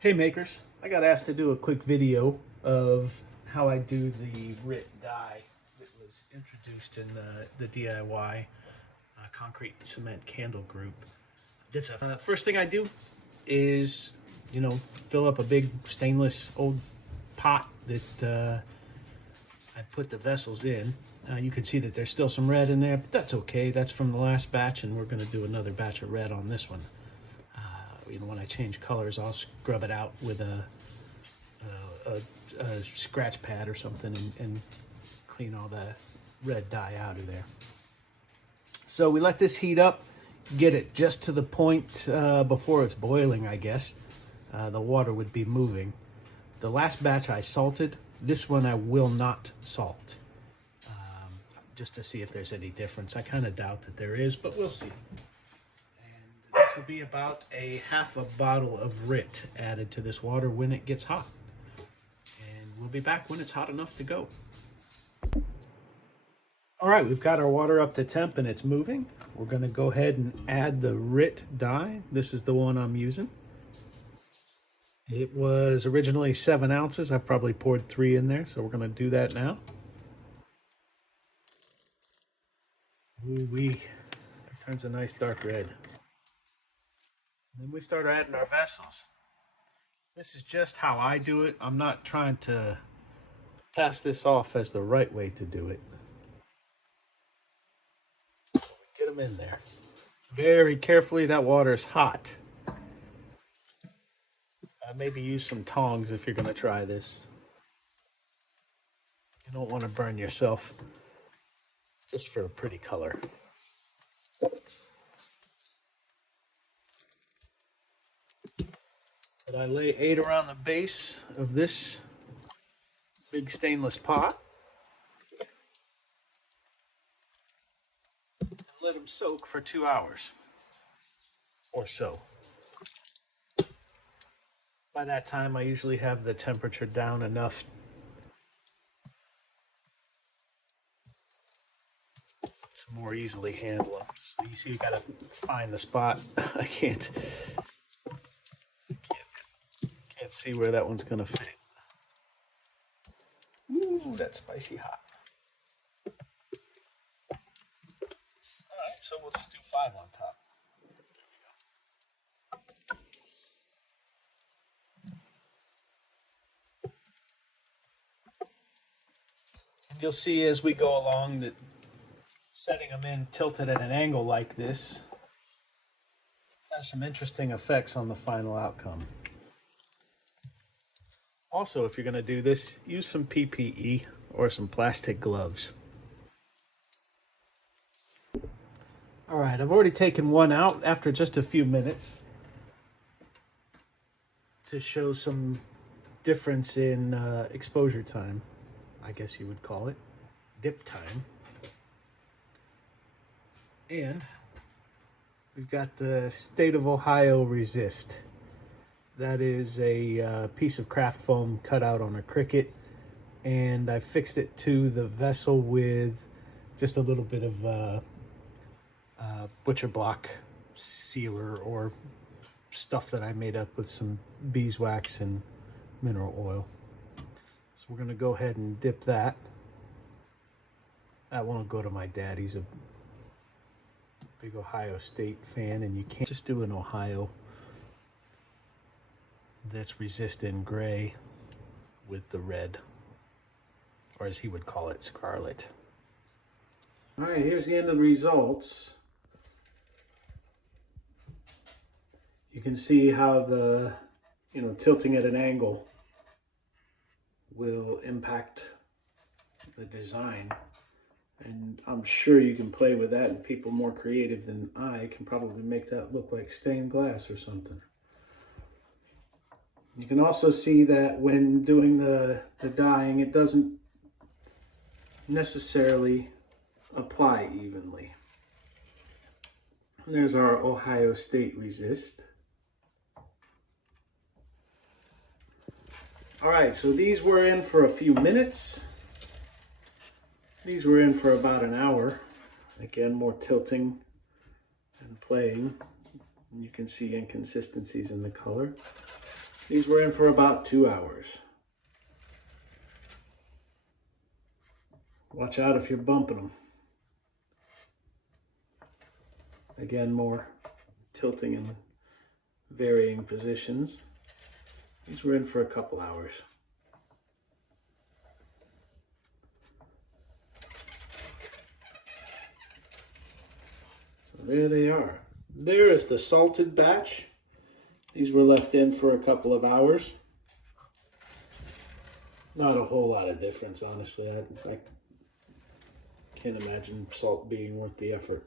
Hey makers, I got asked to do a quick video of how I do the RIT dye that was introduced in the DIY concrete cement candle group. First thing I do is, fill up a big stainless old pot that I put the vessels in. You can see that there's still some red in there, but that's okay. That's from the last batch, and we're going to do another batch of red on this one. When I change colors, I'll scrub it out with a scratch pad or something and clean all the red dye out of there. So we let this heat up, get it just to the point before it's boiling, I guess. The water would be moving. The last batch I salted. This one I will not salt, just to see if there's any difference. I kind of doubt that there is, but we'll see. This will be about a half a bottle of RIT added to this water when it gets hot. And we'll be back when it's hot enough to go. All right, we've got our water up to temp and it's moving. We're going to go ahead and add the RIT dye. This is the one I'm using. It was originally 7 ounces. I've probably poured 3 in there, so we're going to do that now. Ooh-wee. It turns a nice dark red. Then we start adding our vessels. This is just how I do it. I'm not trying to pass this off as the right way to do it. Get them in there. Very carefully, that water is hot. Maybe use some tongs if you're going to try this. You don't want to burn yourself, just for a pretty color. But I lay 8 around the base of this big stainless pot and let them soak for 2 hours or so. By that time, I usually have the temperature down enough to more easily handle them. So you see, you gotta find the spot. I can't see where that one's gonna fit. Ooh, that's spicy hot. All right, so we'll just do 5 on top. You'll see as we go along that setting them in tilted at an angle like this has some interesting effects on the final outcome. Also, if you're going to do this, use some PPE or some plastic gloves. All right, I've already taken one out after just a few minutes to show some difference in exposure time. I guess you would call it dip time. And we've got the State of Ohio Resist. That is a piece of craft foam cut out on a Cricut, and I fixed it to the vessel with just a little bit of butcher block sealer or stuff that I made up with some beeswax and mineral oil. So we're going to go ahead and dip that. That one will go to my dad. He's a big Ohio State fan, and you can't just do an Ohio that's resist in gray with the red, or as he would call it, scarlet. All right, here's the end of the results. You can see how the, tilting at an angle will impact the design, and I'm sure you can play with that, and people more creative than I can probably make that look like stained glass or something. You can also see that when doing the dyeing, it doesn't necessarily apply evenly. And there's our Ohio State Resist. All right, so these were in for a few minutes. These were in for about an hour. Again, more tilting and playing. And you can see inconsistencies in the color. These were in for about 2 hours. Watch out if you're bumping them. Again, more tilting in varying positions. These were in for a couple hours. So there they are. There is the salted batch. These were left in for a couple of hours. Not a whole lot of difference, honestly. I can't imagine salt being worth the effort.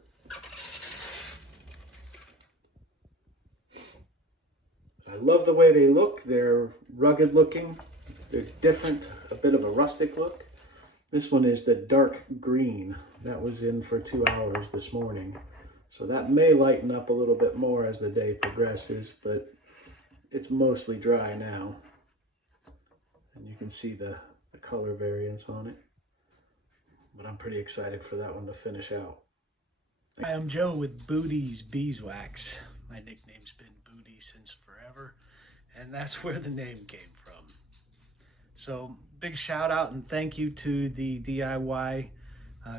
I love the way they look. They're rugged looking. They're different, a bit of a rustic look. This one is the dark green. That was in for 2 hours this morning. So that may lighten up a little bit more as the day progresses, but it's mostly dry now. And you can see the color variance on it. But I'm pretty excited for that one to finish out. Hi, I'm Joe with Booty's Beeswax. My nickname's been Booty since forever, and that's where the name came from. So big shout out and thank you to the DIY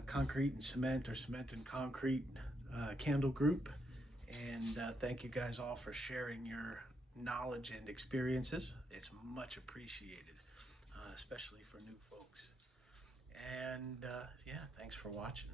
concrete and cement, or cement and concrete candle group. And thank you guys all for sharing your knowledge and experiences. It's much appreciated, especially for new folks. And yeah, thanks for watching.